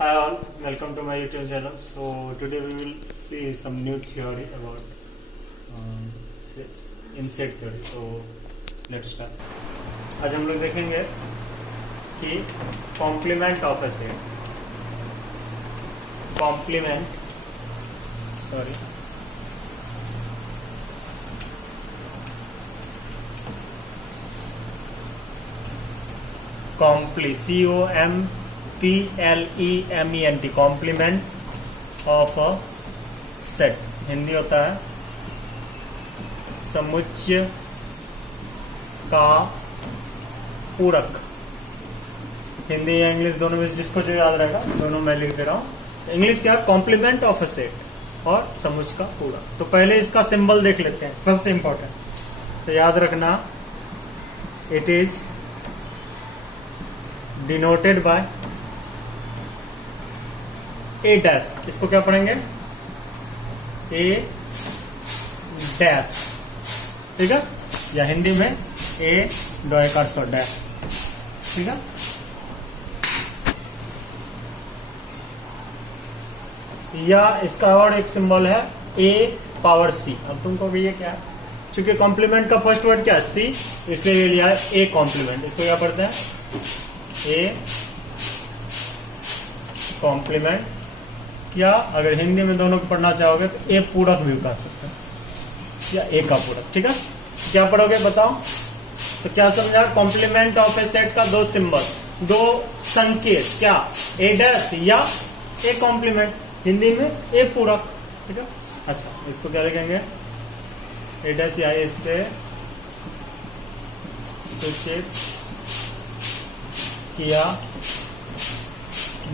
Hi all, welcome to my YouTube channel. So today we will see some new theory about inset theory. So let's start. आज हम लोग देखेंगे कि complement of a set, COMPLEMENT complement of a set, Hindi होता है समुच्चय का पूरक। हिंदी या इंग्लिश दोनों में जिसको जो याद रहेगा दोनों मैं लिख दे रहा हूं। तो इंग्लिश क्या है? कॉम्प्लीमेंट ऑफ अ सेट और समुच्चय का पूरक। तो पहले इसका सिंबल देख लेते हैं, सबसे इंपॉर्टेंट। तो याद रखना, it is denoted by A dash. इसको क्या पढ़ेंगे? ए डैश, ठीक है, या हिंदी में ए डैश, ठीक है। या इसका और एक सिंबल है ए पावर सी। अब तुमको भी ये क्या है, चूंकि कॉम्प्लीमेंट का फर्स्ट वर्ड क्या है? सी, इसलिए ये लिया है ए कॉम्प्लीमेंट। इसको क्या पढ़ते हैं? ए कॉम्प्लीमेंट, या अगर हिंदी में दोनों को पढ़ना चाहोगे तो ए पूरक भी कह सकते हैं, या ए का पूरक, ठीक है। क्या पढ़ोगे बताओ? तो क्या समझा? कॉम्प्लीमेंट ऑफ ए सेट का दो सिंबल, दो संकेत, क्या? ए डैश या ए कॉम्प्लीमेंट, हिंदी में ए पूरक, ठीक है। अच्छा, इसको क्या लिखेंगे? ए डैश या इससे सूचित किया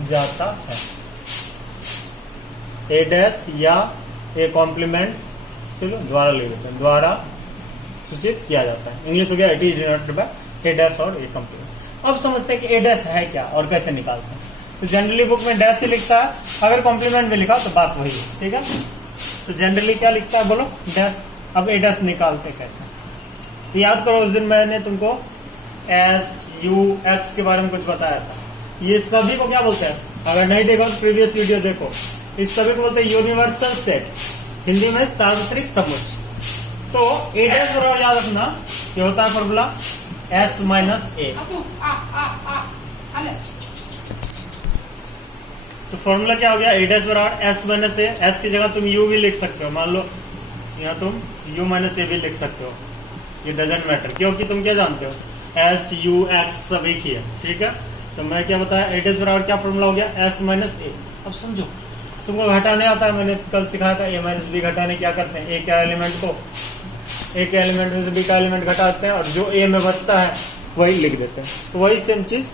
जाता है। ए डैश या ए कॉम्प्लीमेंट, चलो द्वारा ले लेते हैं, द्वारा सूचित किया जाता है। इंग्लिश हो गया it is denoted by A dash और ए कॉम्प्लीमेंट। अब समझते हैं कि ए डैश है क्या और कैसे निकालते हैं। तो जनरली बुक में डैश ही लिखता है, अगर कॉम्प्लीमेंट में लिखा तो बात वही है, ठीक है। तो जनरली क्या लिखता है बोलो? डैश। अब ए डैश निकालते कैसे? तो याद करो, उस दिन मैंने तुमको एस यू एक्स के बारे में कुछ बताया था। ये सभी को क्या बोलते हैं? अगर नहीं देखो तो प्रीवियस वीडियो देखो। इस सभी को बोलते हैं यूनिवर्सल सेट, हिंदी में सार्वत्रिक समुच्चय। तो ए डैश बराबर याद रखना, ये होता है फॉर्मूला एस माइनस ए। तो फॉर्मूला क्या हो गया? ए डैश बराबर एस माइनस ए। एस की जगह तुम यू भी लिख सकते हो, मान लो यहाँ तुम यू माइनस ए भी लिख सकते हो, ये डजेंट मैटर, क्योंकि तुम क्या जानते हो एस यू एक्स सभी की है, ठीक है। तो मैं क्या बताया? ए डैश बराबर क्या फॉर्मूला हो गया? एस माइनस ए। अब समझो, तुमको घटाने आता है, मैंने कल सिखाया था ए माइनस बी घटाने क्या करते हैं? ए के एलिमेंट को, ए के एलिमेंट में से बी का एलिमेंट घटाते हैं और जो ए में बचता है वही लिख देते हैं। तो वही सेम चीज,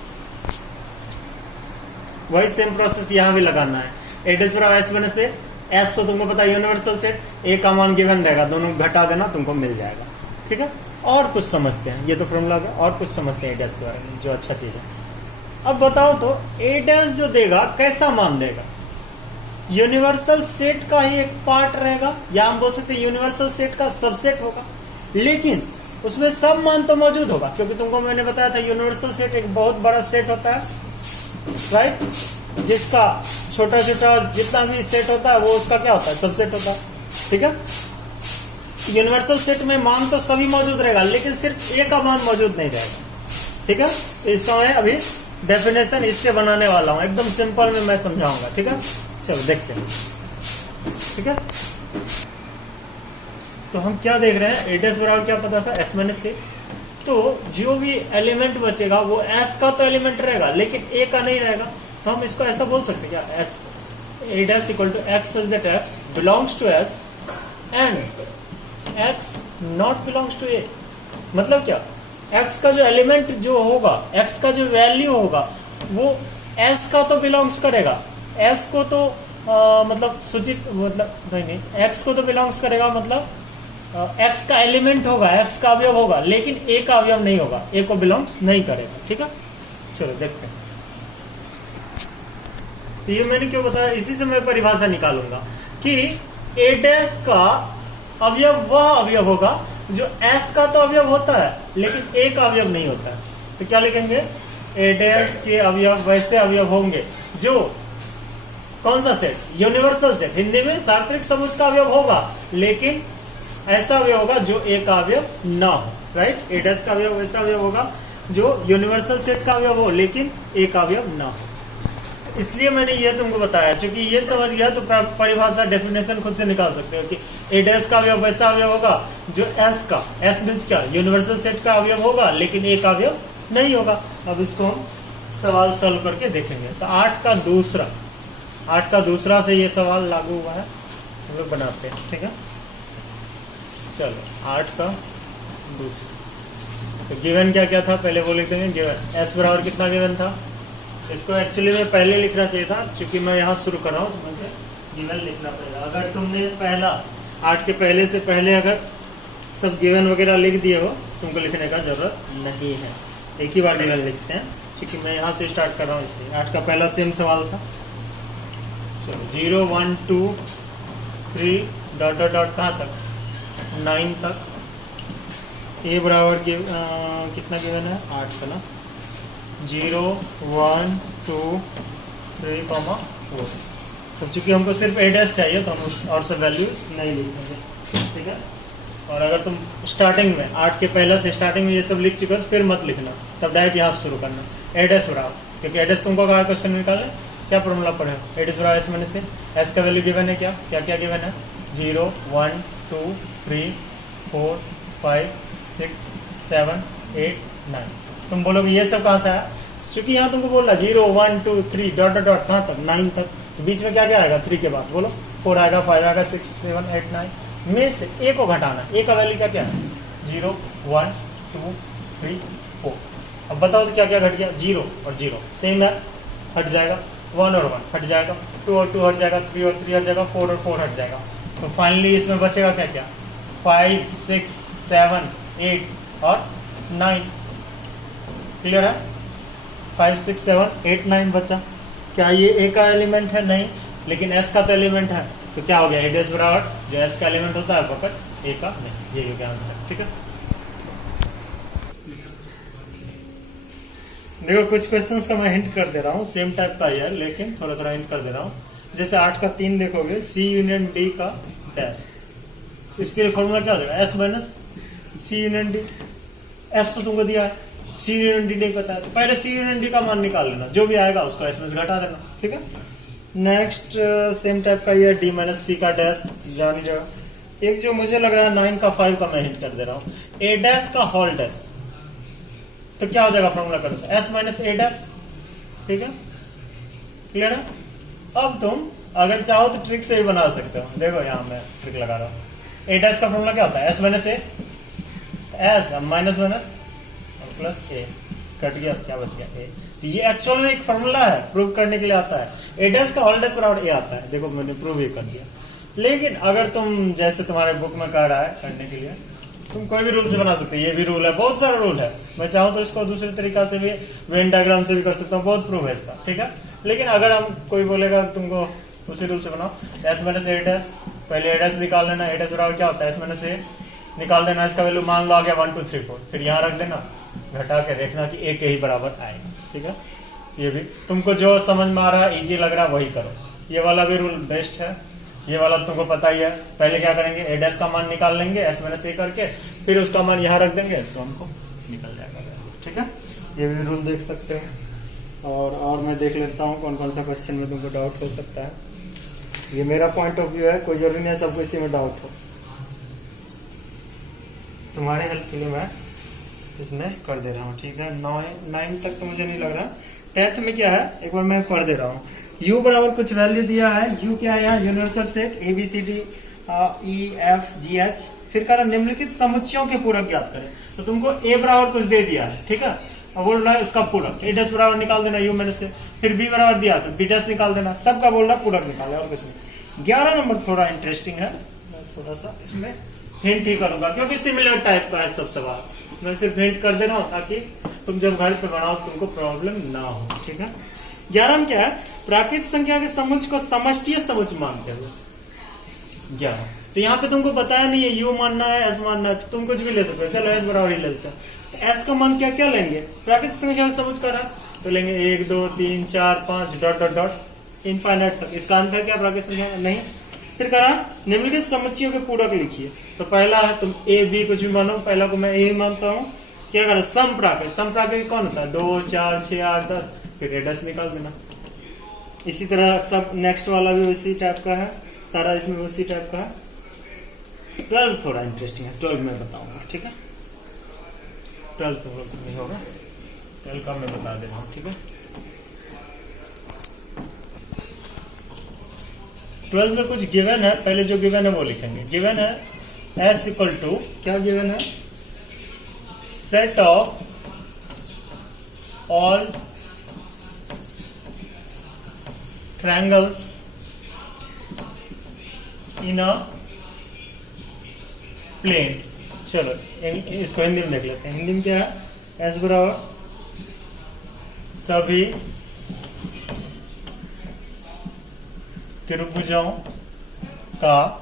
वही सेम प्रोसेस यहाँ भी लगाना है। ए डैश बराबर एस माइनस ए। एस तो तुमको पता है यूनिवर्सल सेट, ए का मान गिवन रहेगा, दोनों घटा देना तुमको मिल जाएगा, ठीक है। और कुछ समझते हैं, ये तो फॉर्मूला है, और कुछ समझते हैं ए डैश के बारे में, जो अच्छा चीज है। अब बताओ तो ए डैश जो देगा कैसा मान देगा? यूनिवर्सल सेट का ही एक पार्ट रहेगा, या हम बोल सकते हैं यूनिवर्सल सेट का सबसेट होगा, लेकिन उसमें सब मान तो मौजूद होगा, क्योंकि तुमको मैंने बताया था यूनिवर्सल सेट एक बहुत बड़ा सेट होता है, राइट, जिसका छोटा छोटा जितना भी सेट होता है वो उसका क्या होता है? सबसेट होता है, ठीक है। यूनिवर्सल सेट में मान तो सभी मौजूद रहेगा, लेकिन सिर्फ ए का मान मौजूद नहीं रहेगा, ठीक है। तो इसका मैं अभी डेफिनेशन इससे बनाने वाला हूं, एकदम सिंपल में मैं समझाऊंगा, ठीक है। चलो देखते हैं, ठीक है। तो हम क्या देख रहे हैं? ए डैश बराबर क्या पता था? एस माइनस ए। तो जो भी एलिमेंट बचेगा वो एस का तो एलिमेंट रहेगा, लेकिन ए का नहीं रहेगा। तो हम इसको ऐसा बोल सकते हैं क्या? S A dash equal to x such that x belongs to S and x not belongs to A. मतलब क्या? एक्स का जो एलिमेंट जो होगा, एक्स का जो वैल्यू होगा वो एस का तो बिलोंग्स करेगा, एस को तो मतलब सूचित, मतलब नहीं, एक्स को तो बिलोंग्स करेगा, मतलब एक्स का एलिमेंट होगा, एक्स का अवयव होगा, लेकिन ए का अवयव नहीं होगा, ए को बिलोंग्स नहीं करेगा, ठीक है। चलो देखते हैं। तो ये मैंने क्यों बताया? इसी से मैं परिभाषा निकालूंगा कि ए डैश का अवयव वह अवयव होगा जो एस का तो अवयव होता है लेकिन ए का अवयव नहीं होता है। तो क्या लिखेंगे? ए डैश के अवयव वैसे अवयव होंगे जो कौन सा सेट? Universal set. हिंदी में सार्वत्रिक समुच्चय का अवयव होगा, लेकिन ऐसा अवयव होगा जो एक का अवयव ना हो, राइट। ए डैश का अवयव ऐसा अवयव होगा जो यूनिवर्सल सेट का अवयव हो लेकिन एक अवयव ना हो। इसलिए मैंने ये तुमको बताया, क्योंकि ये समझ गया तो परिभाषा डेफिनेशन खुद से निकाल सकते हो कि ए डैश का अवयव वैसा अवयव होगा जो एस का, एस मीन्स क्या, यूनिवर्सल सेट का अवयव होगा लेकिन एक अवयव नहीं होगा। अब इसको हम सवाल सॉल्व करके देखेंगे। तो 8 का दूसरा से ये सवाल लागू हुआ है, हम लोग बनाते हैं, ठीक है। चलो 8 का दूसरा, तो गिवन क्या क्या था पहले वो लिख देंगे। गिवन एस बराबर कितना गिवन था, इसको एक्चुअली में पहले लिखना चाहिए था, क्योंकि मैं यहाँ शुरू कर रहा हूँ तो मुझे गिवन लिखना पड़ेगा। अगर तुमने पहला 8 के पहले से पहले अगर सब गिवन वगैरह लिख दिए हो, तुमको लिखने का जरूरत नहीं है, एक ही बार गिवन लिखते हैं, क्योंकि मैं यहाँ से स्टार्ट कर रहा हूँ इसलिए। 8 का पहला सेम सवाल था। चलो 0 1 2 3 डॉट डॉट डॉट कहाँ तक, 9 तक। ए बराबर कितना गिवन है, 8 का ना। 0 1 2 3 4। तो चूंकि हमको सिर्फ ए डैश चाहिए तो हम और सब वैल्यू नहीं लिखेंगे, ठीक है। और अगर तुम स्टार्टिंग में 8 के पहले से स्टार्टिंग में ये सब लिख चुके हो तो फिर मत लिखना, तब डायरेक्ट यहाँ शुरू करना। ए डैश बराबर, क्योंकि ए डैश तुमको अगर क्वेश्चन निकाले क्या फॉर्मूला पढ़े, ए डैश बराबर एस माइनस से। एस का वैल्यू गिवन है, क्या क्या क्या गिवन है, 0 1 2 3 4 5 6 7 8 9। तुम बोलोगे ये सब कहाँ से आया, क्योंकि यहाँ तुमको बोल रहा 0 1 2 3 डॉट डॉट डॉट कहाँ तक, 9 तक। तो बीच में क्या क्या आएगा, 3 के बाद बोलो 4 आएगा, 5 आएगा, 6 7 8 9 में से ए को घटाना। ए का वैल्यू क्या क्या है, 0 1 2 3 4। अब बताओ तो क्या क्या घट गया, 0 और 0 सेम है, हट जाएगा। 1 और 1 हट जाएगा, 2 और 2 हट जाएगा, 3 और 3 हट जाएगा, 4 और 4 हट जाएगा। तो फाइनली इसमें बचेगा क्या क्या, 5 6 7 8 और 9। क्लियर है, 5 6 7 8 9 बचा। क्या ये ए का एलिमेंट है, नहीं, लेकिन एस का तो एलिमेंट है। तो क्या हो गया, ए डैश बराबर जो एस का एलिमेंट होता है पकड़ ए का नहीं, ये हो गया आंसर, ठीक है। देखो कुछ क्वेश्चंस का मैं हिंट कर दे रहा हूँ, सेम टाइप का ही है लेकिन थोड़ा थोड़ा हिंट कर दे रहा हूँ। जैसे 8 का 3 देखोगे, सी यूनियन डी का डैश, इसके लिए फॉर्मूला क्या हो जाएगा, एस माइनस सी यूनियन डी। एस तो तुमको दिया है, सी यूनियन डी नहीं पता है, तो पहले सी यूनियन डी का मान निकाल लेना, जो भी आएगा उसको एस में से घटा देना, ठीक है। नेक्स्ट सेम टाइप का ये डी माइनस सी का डैश, जानी जगह। एक जो मुझे लग रहा है 9 का 5 का मैं हिंट कर दे रहा हूँ, ए डैश का होल डैश। तो क्या हो जाएगा फॉर्मूला करो, एस माइनस ए डैश, ठीक है। क्लियर है। अब तुम अगर चाहो तो ट्रिक से भी बना सकते हो। देखो यहाँ मैं ट्रिक लगा रहा हूँ। ए डैश का फॉर्मूला क्या होता है, एस माइनस ए, एस माइनस माइनस प्लस ए, कट गया, क्या बच गया ए। तो ये एक्चुअल में एक फॉर्मूला है, प्रूव करने के लिए आता है। ए डैश का होल डैश बराबर ए आता है, देखो मैंने प्रूव ही कर दिया। लेकिन अगर तुम जैसे तुम्हारे बुक में कह रहा है करने के लिए, तुम कोई भी रूल से बना सकते हो। ये भी रूल है, बहुत सारा रूल है। मैं चाहूँ तो इसको दूसरे तरीका से भी, वेन डायग्राम से भी कर सकता हूँ, बहुत प्रूफ है इसका, ठीक है। लेकिन अगर हम कोई बोलेगा तुमको उसी रूल से बनाओ, एस माइनस ए डैश, पहले ए डैश निकाल लेना, ए डैश बराबर क्या होता है, एस माइनस ए निकाल देना, इसका वैल्यू मान लो आ गया 1 2 3 4, फिर यहाँ रख देना, घटा के देखना कि ए के ही बराबर आएगा, ठीक है। ये भी तुमको जो समझ में आ रहा है, इजी लग रहा है, वही करो। ये वाला भी रूल बेस्ट है, ये वाला तुमको पता ही है। पहले क्या करेंगे, ए डैश का मान निकाल लेंगे एस माइनस ए करके, फिर उसका मान यहाँ रख देंगे तो हमको निकल जाएगा, ठीक है। ये भी रूल देख सकते हो। और मैं देख लेता हूँ कौन कौन सा क्वेश्चन में तुमको डाउट हो सकता है। ये मेरा पॉइंट ऑफ व्यू है, कोई जरूरी नहीं है सबको इसी में डाउट हो। तुम्हारे हेल्प के लिए मैं इसमें कर दे रहा हूँ, ठीक है। 9 तक तो मुझे नहीं लग रहा। 10th में क्या है, एक बार मैं पढ़ दे रहा हूँ। u बराबर कुछ वैल्यू दिया है, u क्या है यहाँ, universal set A B C D E F G H, फिर कह रहा निम्नलिखित समुच्चयों के पूरक ज्ञात करें। तो तुमको a बराबर कुछ दे दिया है, ठीक है, और बोल रहा है उसका पूरक, ए डैश बराबर निकाल देना u माइनस से, फिर b बराबर दिया तो b डैश निकाल देना, सबका बोल रहा है पूरक निकाले, और कुछ नहीं। 11 नंबर थोड़ा इंटरेस्टिंग है, मैं थोड़ा सा इसमें हिंट ही करूंगा क्योंकि सिमिलर टाइप का है सब सवाल। मैं सिर्फ हिंट कर दे रहा हूँ ताकि तुम जब घर पे बनाओ तुमको प्रॉब्लम ना हो, ठीक है। 11 में क्या है, प्राकृतिक संख्या के समुच्चय को समष्टीय समुच्चय मानते हुए 11। तो यहाँ पे तुमको बताया नहीं है u मानना है एस मानना है, तो तुम कुछ भी ले सकते हो। चलो एस बराबर ही लेते हैं, तो एस का मान क्या क्या लेंगे, प्राकृतिक संख्या के समुच्चय का, तो लेंगे 1 2 3 4 5 डॉट डॉट डॉट, इनफाइनाइट तक। इसका आंसर क्या प्राकृतिक संख्या नहीं। फिर करा निम्नलिखित समुच्चयों के पूरक लिखिए। तो पहला है तुम ए बी कुछ भी मानो, पहला को मैं ए ही मानता हूँ। क्या करें सम प्राकृतिक कौन होता है 2 4 6 8 10, फिर 10 निकाल देना। इसी तरह सब नेक्स्ट वाला भी उसी टाइप का है, सारा इसमें उसी टाइप का है। 12 थोड़ा इंटरेस्टिंग है, 12 मैं बताऊंगा, ठीक है। 12 तो नहीं होगा, 12 का मैं बता दे रहा हूँ, ठीक है। 12 में कुछ गिवन है, पहले जो गिवन है वो लिखेंगे। गिवन है S इक्वल टू, क्या गिवन है, set of all triangles in a plane. चलो इसको हिंदी में देख लेते हैं। हिंदी में क्या है, S बराबर सभी त्रिभुजों का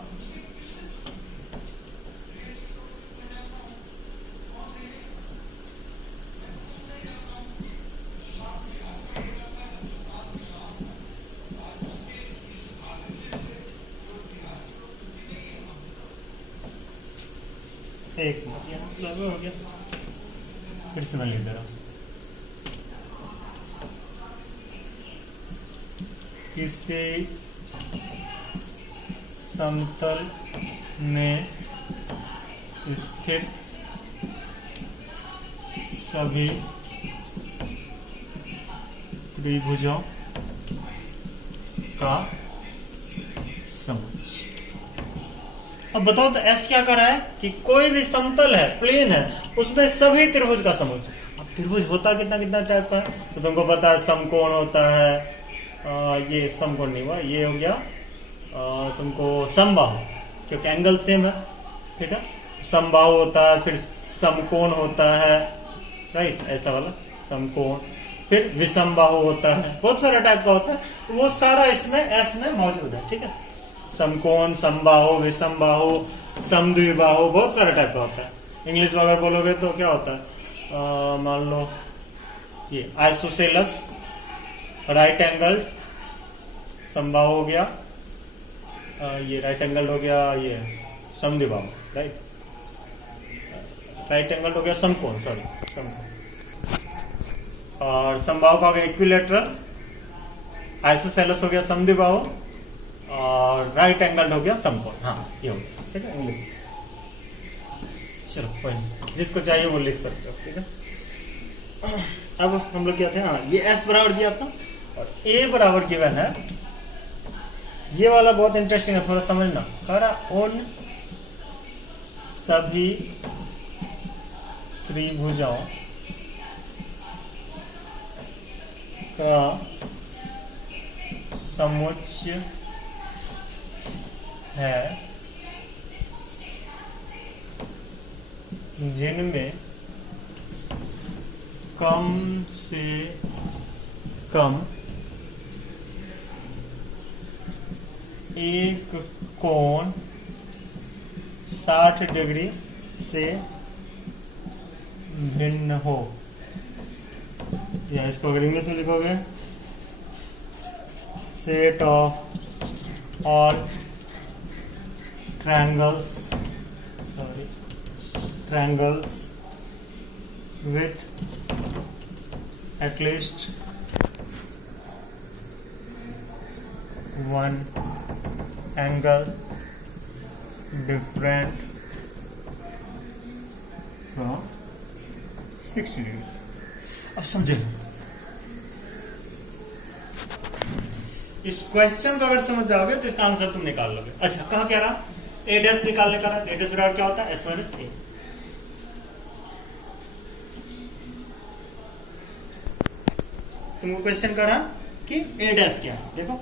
एक मिनट हो गया, फिर से मैं लिख दे रहा हूं। किसी समतल में स्थित सभी त्रिभुजों का समुच्चय। अब बताओ तो एस क्या कर रहा है कि कोई भी समतल है, प्लेन है, उसमें सभी त्रिभुज का समुच्चय। अब त्रिभुज होता कितना कितना टाइप का है, तो तुमको पता है समकोण होता है, ये समकोण नहीं हुआ, ये हो गया तुमको समबाहु, क्योंकि एंगल सेम है, ठीक है। समबाहु होता है, फिर समकोण होता है, राइट, ऐसा वाला समकोण, फिर विषमबाहु होता है, बहुत सारा टाइप का होता है, तो वो सारा इसमें एस में मौजूद है, ठीक है। समकोण, समबाहु, विषमबाहु, समद्विबाहु, बहुत सारे टाइप का होता है। इंग्लिश में अगर बोलोगे तो क्या होता है, मान लो ये आइसोसेलस, राइट एंगल समबाहु हो गया, ये राइट एंगल हो गया, ये समद्विबाहु, राइट एंगल हो गया समकोण, सॉरी समकोण, और समबाहु का हो गया इक्विलेटरल, आइसोसेलस हो गया समद्विबाहु, और राइट एंगल हो गया समकोण। हाँ ये हो गया, ठीक है इंग्लिश। चलो कोई नहीं, जिसको चाहिए वो लिख सकते हो, ठीक है। अब हम लोग क्या थे, हाँ ये S बराबर दिया था और A बराबर गिवन है। ये वाला बहुत इंटरेस्टिंग है, थोड़ा समझना। उन सभी त्रिभुजों का समुच्चय है जिनमें कम से कम एक कोण 60 डिग्री से भिन्न हो, या इसको अगर इंग्लिश में लिखोगे, set of all triangles with at least one angle different from 60 degree। अब समझे, इस क्वेश्चन को अगर समझ जाओगे तो इसका आंसर तुम निकाल लोगे। अच्छा कहा क्या रहा, ए डैश निकालने का रहा, ए डैश बराबर क्या होता है, एस माइनस ए। तुमको क्वेश्चन कर रहा कि ए डैश क्या है, देखो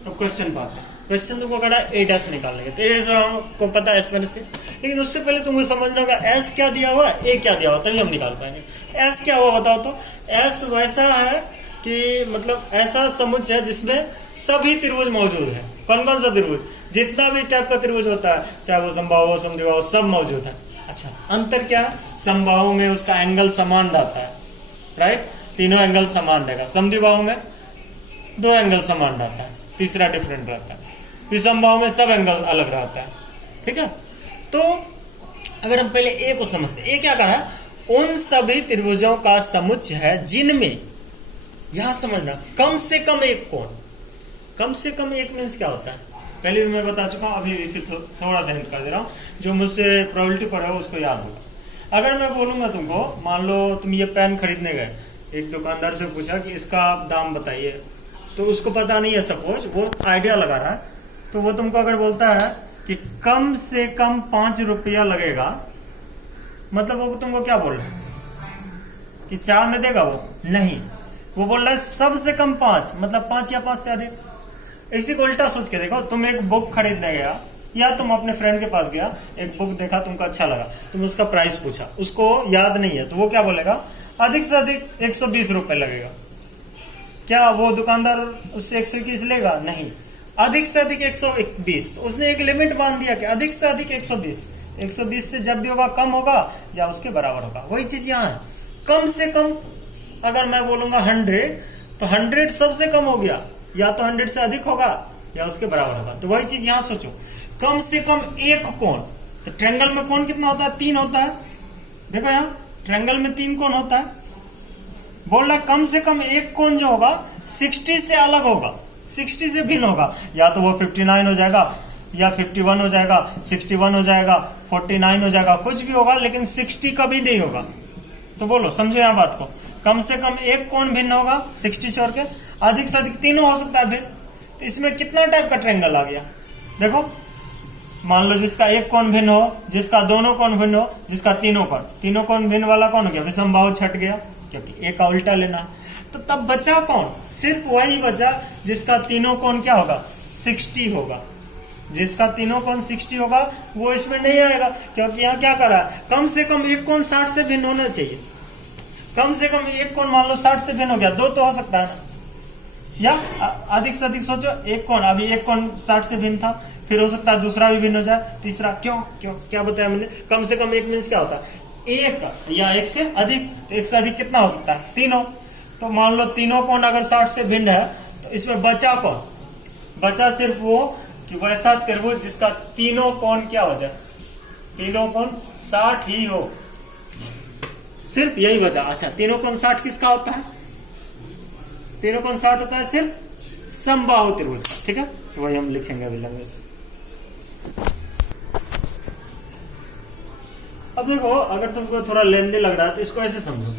अब क्वेश्चन पाते हैं। क्वेश्चन तुमको करा ए डैश निकालने के, तो ए डैश को पता है एस माइनस ए, लेकिन उससे पहले तुमको समझना होगा एस क्या दिया हुआ, ए क्या दिया हुआ, तभी हम निकाल पाएंगे। एस क्या हुआ बताओ तो, एस वैसा है कि मतलब ऐसा समुच्चय है जिसमें सभी त्रिभुज मौजूद है। कौन कौन सा त्रिभुज, जितना भी टाइप का त्रिभुज होता है, चाहे वो समबाहु हो, समद्विबाहु, सब मौजूद है। अच्छा, अंतर क्या है? समबाहु में उसका एंगल समान रहता है, राइट, तीनों एंगल समान रहेगा। समद्विबाहु में दो एंगल समान रहता है, तीसरा डिफरेंट रहता है। विषमबाहु में सब एंगल अलग रहता है, ठीक है। तो अगर हम पहले ए को समझते, ए क्या कहा? उन सभी त्रिभुजों का समुच्चय है जिनमें, यहां समझना, कम से कम एक कोण। कम से कम एक मीन्स क्या होता है? पहले भी मैं बता चुका हूं, अभी फिर थोड़ा सा हिंट कर दे रहा हूं, जो मुझसे प्रोबेबिलिटी पर है उसको याद होगा। अगर मैं बोलूंगा तुमको, मान लो तुम ये पेन खरीदने गए, एक दुकानदार से पूछा कि इसका दाम बताइए, तो उसको पता नहीं है, सपोज वो आइडिया लगा रहा है, तो वो तुमको अगर बोलता है कि कम से कम 5 रुपया लगेगा, मतलब वो तुमको क्या बोल रहा है कि 4 में देगा? वो नहीं, वो बोल रहा है सबसे कम 5, मतलब 5 या 5 से अधिक। इसी को उल्टा सोच के देखो, तुम एक बुक खरीदने गया या तुम अपने फ्रेंड के पास गया, एक बुक देखा, तुमको अच्छा लगा, तुम उसका प्राइस पूछा, उसको याद नहीं है, तो वो क्या बोलेगा? अधिक से अधिक 120 रुपए लगेगा। क्या वो दुकानदार उससे 121 लेगा? नहीं, अधिक से अधिक 120। तो उसने एक लिमिट बांध दिया कि अधिक से अधिक 120। 120 से जब भी होगा कम होगा या उसके बराबर होगा। वही चीज यहाँ है, कम से कम। अगर मैं बोलूंगा 100, तो 100 सबसे कम हो गया, या तो 100 से अधिक होगा या उसके बराबर होगा। तो वही चीज यहां सोचो, कम से कम एक कोण। तो ट्रायंगल में कोण कितना होता है? 3 होता है। देखो यहाँ ट्रायंगल में 3 कोण होता है। बोल रहा कम से कम एक कोण जो होगा 60 से अलग होगा, 60 से भिन्न होगा। या तो वो 59 हो जाएगा, या 51 हो जाएगा, 61 हो जाएगा, 49 हो जाएगा, कुछ भी होगा, लेकिन 60 कभी नहीं होगा। तो बोलो, समझो यहाँ बात को, कम से कम एक कोण भिन्न होगा 60 छोड़ के, अधिक से अधिक तीनों हो सकता है भिन्न। तो इसमें कितना टाइप का ट्रायंगल आ गया? देखो, मान लो जिसका एक कोण भिन्न हो, जिसका दोनों कोण भिन्न हो, जिसका तीनों कोण भिन्न वाला कौन हो गया? विषमबाहु छट गया, क्योंकि एक का उल्टा लेना है। तो तब बचा कौन? सिर्फ वही बचा जिसका तीनों कोण क्या होगा? 60 होगा। जिसका तीनों कोण 60 होगा वो इसमें नहीं आएगा, क्योंकि यहाँ क्या कर रहा है? कम से कम एक कोण 60 से भिन्न होना चाहिए। कम से कम एक कोण मान लो 60 से भिन्न हो गया, 2 तो हो सकता है ना, या अधिक से अधिक सोचो, एक कोण, अभी एक कोण 60 से भिन्न था, फिर हो सकता है दूसरा भी भिन्न हो जाए, तीसरा। क्यों क्या बताया मैंने? कम से कम एक मीन्स क्या होता है? एक या एक से अधिक। एक से अधिक कितना हो सकता है? तीनों। तो मान लो तीनों कोण अगर 60 से भिन्न है, तो इसमें बचा कौन? बचा सिर्फ वो कि वैसा त्रिभुज जिसका तीनों कोण क्या हो जाए? तीनों कोण 60 ही हो, सिर्फ यही बचा। अच्छा, तीनों कोण 60 किसका होता है? तीनों कोण 60 होता है सिर्फ समबाहु त्रिभुज का, ठीक है। तो वही हम लिखेंगे अभी लैंग्वेज। अब देखो, अगर तुमको थोड़ा लेंदी लग रहा है तो इसको ऐसे समझो,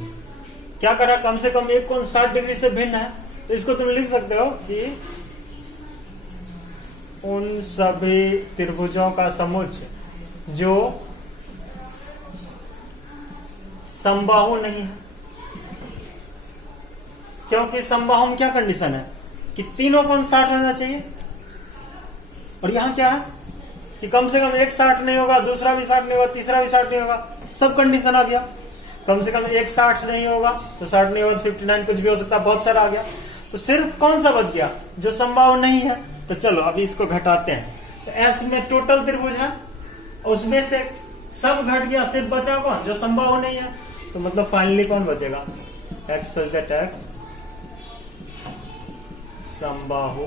क्या करा? कम से कम एक कोण 60 डिग्री से भिन्न है, तो इसको तुम लिख सकते हो कि उन सभी त्रिभुजों का समुच्चय जो समबाहु नहीं है। क्योंकि समबाहु में क्या कंडीशन है कि तीनों कोण 60 होना चाहिए, और यहां क्या है कि कम से कम एक 60 नहीं होगा, दूसरा भी 60 नहीं होगा, तीसरा भी 60 नहीं होगा, सब कंडीशन आ गया। कम से कम एक 60 नहीं होगा तो 60 नहीं होगा, 59 कुछ भी हो सकता है, बहुत सारा आ गया। तो सिर्फ कौन सा बच गया? जो समबाहु नहीं है। तो चलो अभी इसको घटाते हैं। तो एस में टोटल त्रिभुज है, उसमें से सब घट गया, सिर्फ बचा कौन? जो समबाहु नहीं है। तो मतलब फाइनली कौन बचेगा? एक्स सच दैट एक्स समबाहु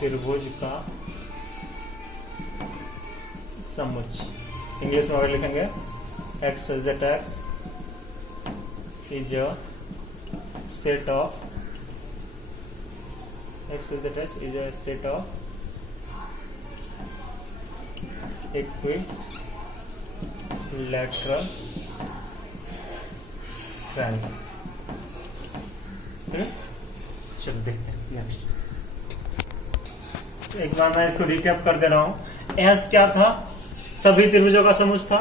त्रिभुज का समुच्चय। इंग्लिश में अगर लिखेंगे x such that x is a set of x that h is a set of equilateral triangle। चलो देखते हैं नेक्स्ट। एक बार मैं इसको रिकैप कर दे रहा हूं। एस क्या था? सभी त्रिभुजों का समुच्चय था।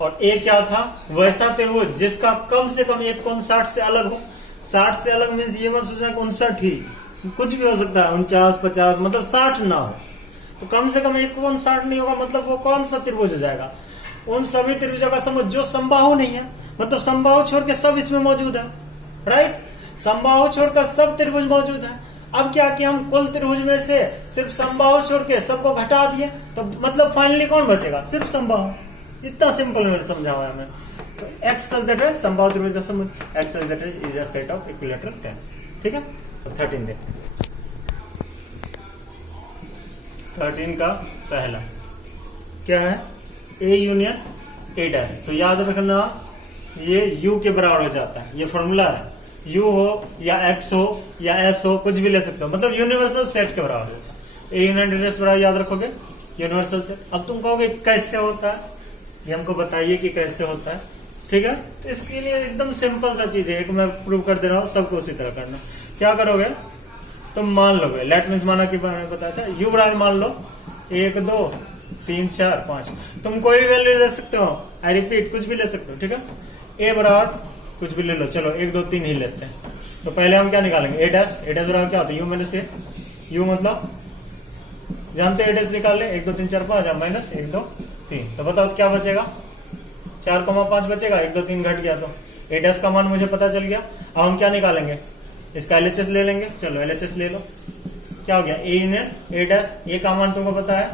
और ए क्या था? वैसा त्रिभुज जिसका कम से कम एक कोण 60 से अलग हो। 60 से अलग मीन्स ये मत सोचना 59 ही, कुछ भी हो सकता है, 49, 50, मतलब 60 ना हो। तो कम से कम एक कोण 60 नहीं होगा, मतलब वो कौन सा त्रिभुज हो जाएगा? उन सभी त्रिभुजों का समुच्चय जो समबाहु नहीं है। मतलब समबाहु छोड़ के सब इसमें मौजूद है, राइट। समबाहु छोड़कर सब त्रिभुज मौजूद है। अब क्या कि हम कुल त्रिभुज में से सिर्फ समबाहु छोड़ के सबको घटा दिए, तो मतलब फाइनली कौन बचेगा? सिर्फ समबाहु। इतना सिंपल में समझाया मैं। तो एक्स सच दैट है संभावित त्रिभुज का समुच्चय, x such that is a set of equilateral triangle, ठीक है। तो 13 देखो, 13 का पहला क्या है, ए यूनियन ए डैश। तो याद रखना ये यू के बराबर हो जाता है, ये फॉर्मूला है, यू हो या एक्स हो या एस हो, कुछ भी ले सकते हो, मतलब यूनिवर्सल सेट के बराबर होता है। ए यूनियन ए डैश बराबर याद रखोगे यूनिवर्सल सेट। अब तुम कहोगे कैसे होता है, ये हमको बताइए कि कैसे होता है, ठीक है। तो इसके लिए एकदम सिंपल सा चीज है, एक मैं प्रूव कर दे रहा हूँ, सबको उसी तरह करना। क्या करोगे तुम, मान लोगे लेट मीन्स माना कि मैंने बताया था, यू बराबर मान लो 1 2 3 4 5, तुम कोई भी वैल्यू ले सकते हो, आई रिपीट कुछ भी ले सकते हो, ठीक है। ए बराबर कुछ भी ले लो, चलो 1 2 3 ही लेते हैं। तो पहले हम क्या निकालेंगे, ए डैश। ए डैश बराबर क्या होता है, यू माइनस ए, यू मतलब जानते हो, ए डैश निकाल ले, 1 2 3 4 5 माइनस 1 2 3। तो बताओ क्या बचेगा, 4,5 बचेगा, 1 2 3 घट गया, तो ए डैश का मान मुझे पता चल गया। अब हम क्या निकालेंगे, इसका एलएचएस ले लेंगे, चलो एलएचएस ले लो। क्या हो गया, ए यूनियन ए डैश, ए का मान तुमको पता है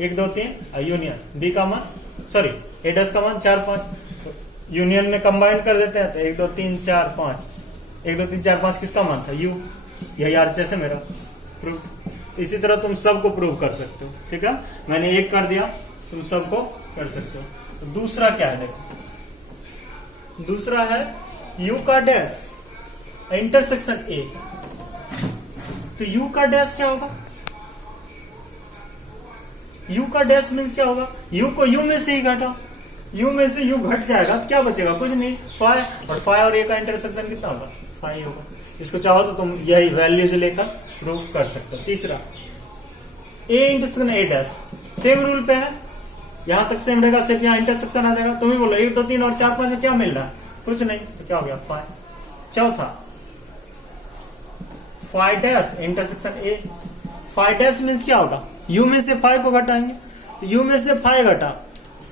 1 2 3, यूनियन बी का मान, सॉरी ए डैश का मान 4 5, तो यूनियन में कंबाइन कर देते हैं, तो 1 2 3 4 5, 1 2 3 4 5 किसका मान था, यू। यही आरएचएस है मेरा प्रूफ। इसी तरह तुम सबको प्रूव कर सकते हो, ठीक है। मैंने एक कर दिया, तुम सबको कर सकते हो। तो दूसरा क्या है, देखो दूसरा है यू का डैश इंटरसेक्शन ए। तो यू का डैश क्या होगा, यू का डैश मीन्स क्या होगा, यू को यू में से ही घटा, यू में से यू घट जाएगा तो क्या बचेगा, कुछ नहीं, फाइव। और फाइव और ए का इंटरसेक्शन कितना होगा, 5 होगा। इसको चाहो तो तुम यही वैल्यू से लेकर प्रूफ कर सकते हो। तीसरा A intersection A dash, same rule पे है, यहां तक सेम रहेगा, सिर्फ यहाँ इंटरसेक्शन आ जाएगा। तुम ही बोलो 1 2 3 और 4 5 में क्या मिल रहा है, कुछ नहीं, तो क्या हो गया 5। चौथा 5 dash intersection A. 5 dash means क्या होगा, यू में से 5 को घटाएंगे, तो यू में से 5 घटा,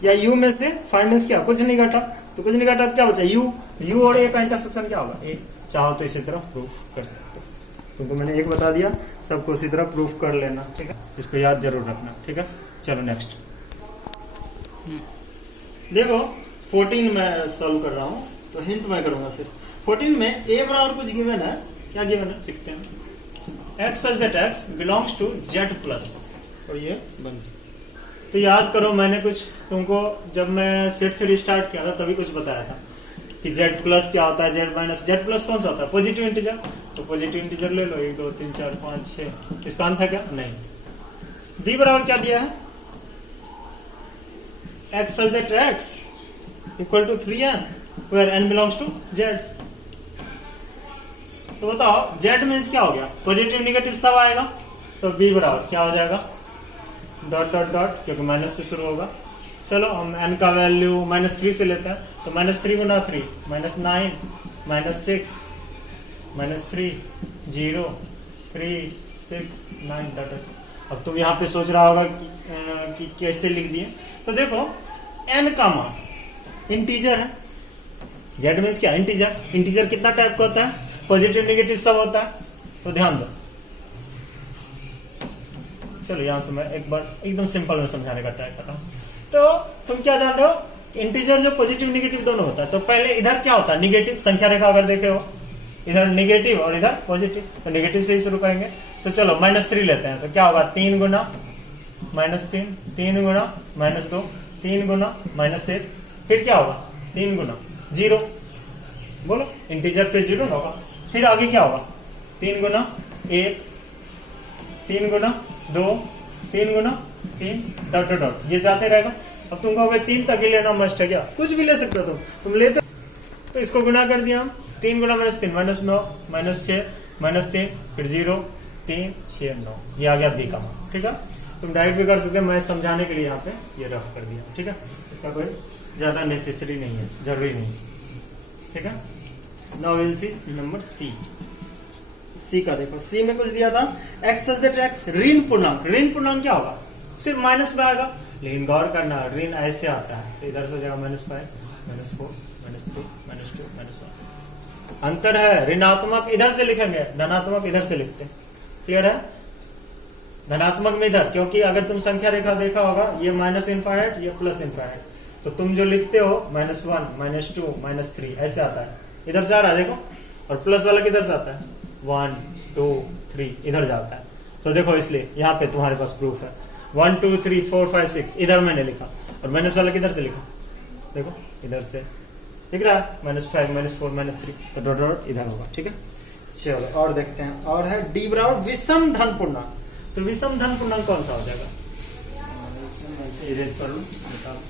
या यू में से 5 मीन्स क्या, कुछ नहीं घटा, तो कुछ नहीं घटा तो क्या बचा, यू। यू और ए का इंटरसेक्शन क्या होगा, ए। चाहो तो इसी तरह प्रूफ कर सकते हो। तुमको मैंने एक बता दिया, सबको इसी तरह प्रूफ कर लेना, ठीक है। इसको याद जरूर रखना, ठीक है। चलो नेक्स्ट देखो, 14 में सॉल्व कर रहा हूं, तो हिंट मैं करूंगा सिर्फ। 14 में ए बराबर कुछ गिवन है, क्या गिवन है लिखते हैं, X such that x belongs to Z plus, और ये बन। तो याद करो, मैंने कुछ तुमको जब मैं सेट थ्योरी स्टार्ट किया था तभी कुछ बताया था कि जेड प्लस क्या होता है, जेड माइनस। जेड प्लस कौन सा होता है, पॉजिटिव इंटीजर। तो पॉजिटिव इंटीजर ले लो, 1 2 3 4 5 6, इसका अंत है क्या, नहीं। बी बराबर क्या दिया है, X such that X equal to 3n where n belongs to Z. तो बताओ जेड मीन्स क्या हो गया, पॉजिटिव निगेटिव सब आएगा, तो बी बराबर क्या हो जाएगा, डॉट डॉट डॉट, क्योंकि माइनस से शुरू होगा। चलो हम n का वैल्यू -3 से लेते हैं, तो -3 गुना 3 -9 -6 -3 0 3 6 9 डॉट। अब तुम यहाँ पे सोच रहा होगा कि कैसे लिख दिए। तो देखो n का मान इंटीजर है, z मीन्स क्या, इंटीजर। इंटीजर कितना टाइप का होता है, पॉजिटिव निगेटिव सब होता है, तो ध्यान दो। चलो यहां से मैं एक बार एकदम सिंपल में समझाने का ट्राई कर रहा हूं। तो तुम क्या जान रहे हो, इंटीजर जो पॉजिटिव निगेटिव दोनों होता है। तो पहले इधर क्या होता है, निगेटिव संख्या रेखा अगर देखे हो, इधर निगेटिव और इधर पॉजिटिव, तो निगेटिव से ही शुरू करेंगे। तो चलो -3 लेते हैं, तो क्या होगा, 3 गुना -3, 3 गुना -2, 3 गुना -1, फिर क्या होगा 3 गुना 0। बोलो इंटीजर पे 0 ना होगा। फिर आगे क्या होगा, 3 गुना 1, 3 गुना 2, 3 गुना 3 डॉट डॉट डॉट, ये जाते रहेगा। अब तुम कहोगे 3 तक ही लेना मस्ट है क्या, कुछ भी ले सकते हो तुम लेते। तो इसको गुना कर दिया हम, 3 गुना -3 -9 -6 -3, फिर 0 3 6 9, ये आ गया बी का मान, ठीक है। तुम डायरेक्ट भी कर सकते हो, मैं समझाने के लिए यहाँ पे ये रफ कर दिया, ठीक है। इसका कोई ज्यादा नेसेसरी नहीं है, जरूरी नहीं, ठीक है। Now will C number C. C का देखो, सी में कुछ दिया था, एक्स सच दैट एक्स ऋण पूर्णांक। ऋण पूर्णांक क्या होगा, सिर्फ माइनस में आएगा, लेकिन गौर करना ऋण ऐसे आता है, तो इधर से हो जाएगा -5 -4 -3 -2 -1। अंतर है, ऋणात्मक इधर से लिखेंगे, धनात्मक इधर से लिखते हैं, क्लियर है। धनात्मक में इधर, क्योंकि अगर तुम संख्या रेखा देखा होगा, ये -∞ ये +∞। तो तुम जो लिखते हो -1 -2 -3 ऐसे आता है, इधर से आ रहा है देखो, और प्लस वाला किधर से आता है 1 2 3 इधर जाता है। तो देखो इसलिए यहाँ पे तुम्हारे पास प्रूफ है 1 2 3 4 5 6 इधर मैंने लिखा, और माइनस वाला किधर से लिखा देखो इधर से दिख रहा है -5 -4 -3, तो डॉट डॉट इधर होगा। ठीक है, चलो और देखते हैं। और है डी बराबर विषम धन पूर्णांक। तो विषम धन पूर्णांक कौन सा हो जाएगा, इरेज कर लो, निकालो।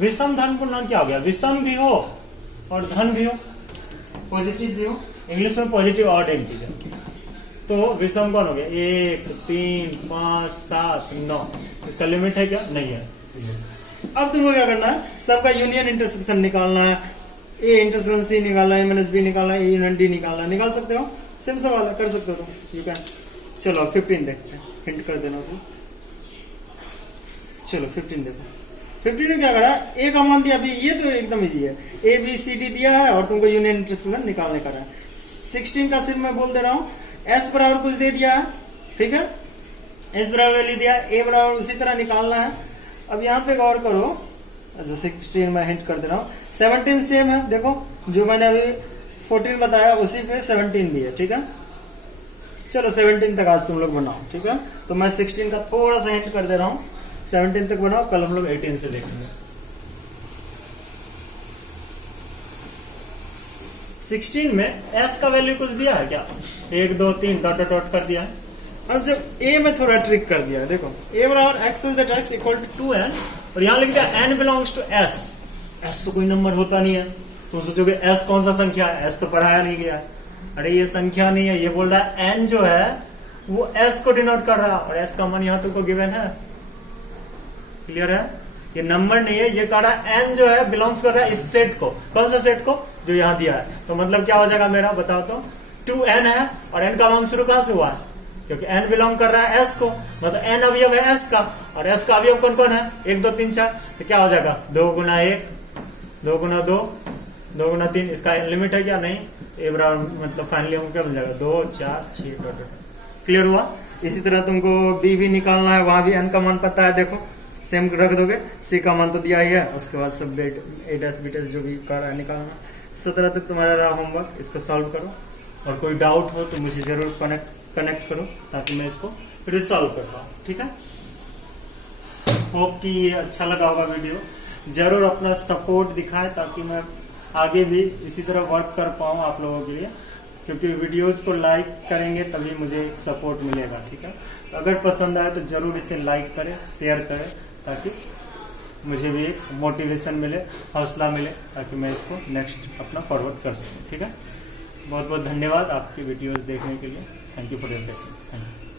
विषम धन पूर्णांक क्या हो गया, विषम भी हो और धन भी हो, पॉजिटिव भी हो, इंग्लिश में पॉजिटिव ऑड इंटीजर। तो विषम कौन हो गया 1 3 5 7 9, इसका लिमिट है क्या, नहीं है। अब तुमको क्या करना है, सबका यूनियन इंटरसेक्शन निकालना है, ए इंटरसेक्शन सी निकालना है, माइनस बी निकालना है, ए यूनियन डी निकालना है। निकाल सकते हो, सिर्फ सवाल है, कर सकते हो तुम, ठीक है। चलो 15 देखते हैं, हिंट कर देना उसे। चलो 15 देखो, 15 ने क्या करा, ए का मान दिया अभी, ये तो एकदम इजी है, ए बी सी डी दिया है और तुमको यूनियन इंटरसेक्शन निकालने का है। 16 का सिर्फ मैं बोल दे रहा हूँ, एस बराबर कुछ दे दिया है, ठीक है, एस बराबर वैल्यू दिया, ए बराबर उसी तरह निकालना है। अब यहाँ पे गौर करो, अच्छा 16 में हिंट कर दे रहा हूँ, 17 सेम है, देखो जो मैंने अभी 14 बताया उसी पे 17 भी है, ठीक है। चलो 17 तक आज तुम लोग बनाओ, ठीक है। तो मैं 16 का थोड़ा सा हिंट कर दे रहा हूँ, 17 तक बनाओ, कल हम लोग 18 से देखेंगे। 16 में एस का वैल्यू कुछ दिया है क्या, 1 2 3 डॉट डॉट कर दिया है। अब जब ए में थोड़ा ट्रिक कर दिया है, देखो ए बराबर X is that X equal to 2n, और यहाँ लिख दिया n belongs to s। s तो कोई नंबर होता नहीं है, तुम सोचोगे s कौन सा संख्या है, s तो पढ़ाया नहीं गया है। अरे ये संख्या नहीं है, ये बोल रहा है n जो है वो s को डिनोट कर रहा है, और s का मान यहाँ तुमको गिवन है, क्लियर है। ये नंबर नहीं है, ये कह रहा है n जो है बिलोंग्स कर रहा है इस सेट को, कौन सा सेट को, जो यहाँ दिया है। तो मतलब क्या हो जाएगा मेरा, बताओ तो 2n है, और n का मान शुरू कहां से हुआ है, क्योंकि n बिलोंग कर रहा है s को, मतलब n अवयव है s का, और s का अवयव कौन कौन है 1 2 3 4, तो क्या हो जाएगा 2 गुना 1 2 गुना 2 2 गुना 3, इसका लिमिट है क्या, नहीं। ए बराबर मतलब फाइनली हमको क्या मिल जाएगा 2 4 6 डॉट। क्लियर हुआ। इसी तरह तुमको b भी निकालना है, वहां भी n का मान पता है, देखो सेम रख दोगे, c का मान तो दिया ही है, उसके बाद सब ए डैश बी डैश जो भी कर रहा है निकालना। 17 तक तुम्हारा रहा होमवर्क, इसको सॉल्व करो, और कोई डाउट हो तो मुझे जरूर कनेक्ट करो ताकि मैं इसको रिसॉल्व कर पाऊँ, ठीक है। होप कि ये अच्छा लगा होगा वीडियो, जरूर अपना सपोर्ट दिखाए ताकि मैं आगे भी इसी तरह वर्क कर पाऊँ आप लोगों के लिए, क्योंकि वीडियोज को लाइक करेंगे तभी मुझे सपोर्ट मिलेगा, ठीक है। तो अगर पसंद आए तो जरूर इसे लाइक करें, शेयर करें, ताकि मुझे भी एक मोटिवेशन मिले, हौसला मिले, ताकि मैं इसको नेक्स्ट अपना फॉरवर्ड कर सकूँ, ठीक है। बहुत बहुत धन्यवाद आपकी वीडियोस देखने के लिए। Thank you for your patience. Thank you.